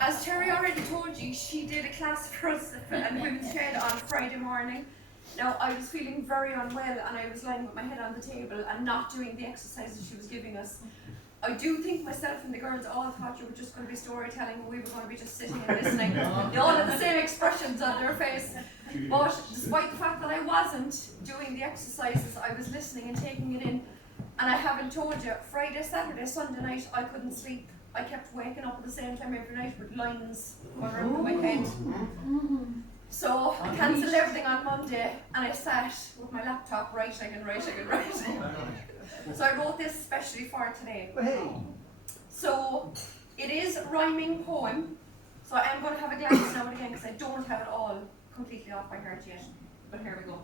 As Terry already told you, she did a class for us and Women's Shed on Friday morning. Now, I was feeling very unwell and I was lying with my head on the table and not doing the exercises she was giving us. I do think myself and the girls all thought you were just going to be storytelling and we were going to be just sitting and listening. They all had the same expressions on their face. But despite the fact that I wasn't doing the exercises, I was listening and taking it in. And I haven't told you, Friday, Saturday, Sunday night, I couldn't sleep. I kept waking up at the same time every night with lines going around my head. So I cancelled everything on Monday and I sat with my laptop writing. So I wrote this especially for today. So it is a rhyming poem. So I am going to have a glance now and again because I don't have it all completely off by heart yet. But here we go.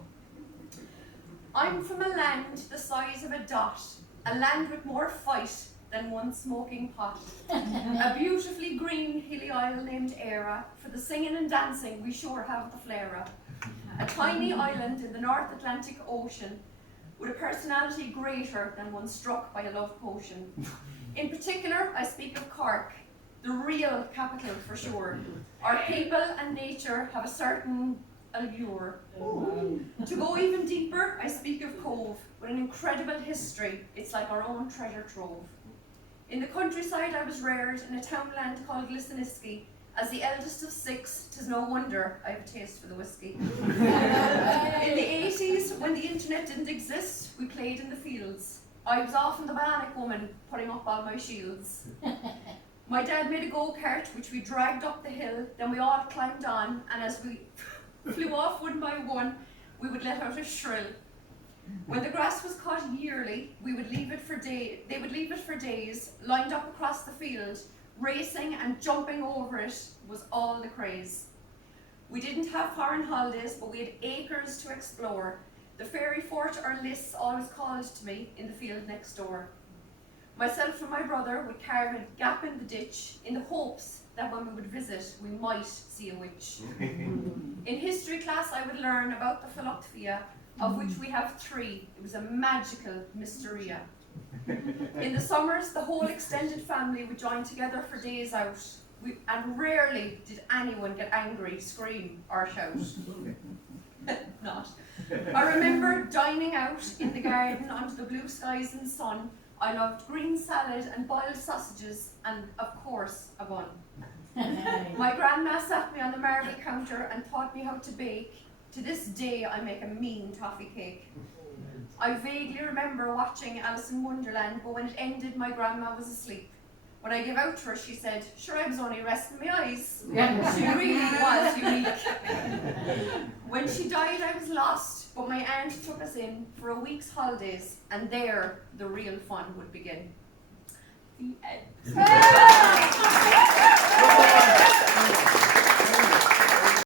I'm from a land the size of a dot, a land with more fight than one smoking pot. A beautifully green hilly isle named Era, for the singing and dancing we sure have the flair. A tiny island in the North Atlantic Ocean, with a personality greater than one struck by a love potion. In particular, I speak of Cork, the real capital for sure. Our people and nature have a certain allure. To go even deeper, I speak of Cove, with an incredible history. It's like our own treasure trove. In the countryside I was reared in a townland called Glissaniski. As the eldest of 6, 'tis no wonder I have a taste for the whiskey. In the 80s, when the internet didn't exist, we played in the fields. I was often the bionic woman, putting up all my shields. My dad made a go-kart, which we dragged up the hill, then we all climbed on, and as we flew off one by one, we would let out a shrill. When the grass was cut yearly, they would leave it for days, lined up across the field. Racing and jumping over it was all the craze. We didn't have foreign holidays, but we had acres to explore. The fairy fort or lists always called to me in the field next door. Myself and my brother would carve a gap in the ditch in the hopes that when we would visit, we might see a witch. In history class, I would learn about the Philocthea, of which we have 3. It was a magical mysteria. In the summers, the whole extended family would join together for days out, and rarely did anyone get angry, scream, or shout. Not. I remember dining out in the garden under the blue skies and sun. I loved green salad and boiled sausages, and of course, a bun. My grandma sat me on the marble counter and taught me how to bake. To this day, I make a mean toffee cake. I vaguely remember watching Alice in Wonderland, but when it ended, my grandma was asleep. When I gave out to her, she said, "Sure, I was only resting my eyes." She really was unique. When she died, I was lost, but my aunt took us in for a week's holidays, and there the real fun would begin. The end.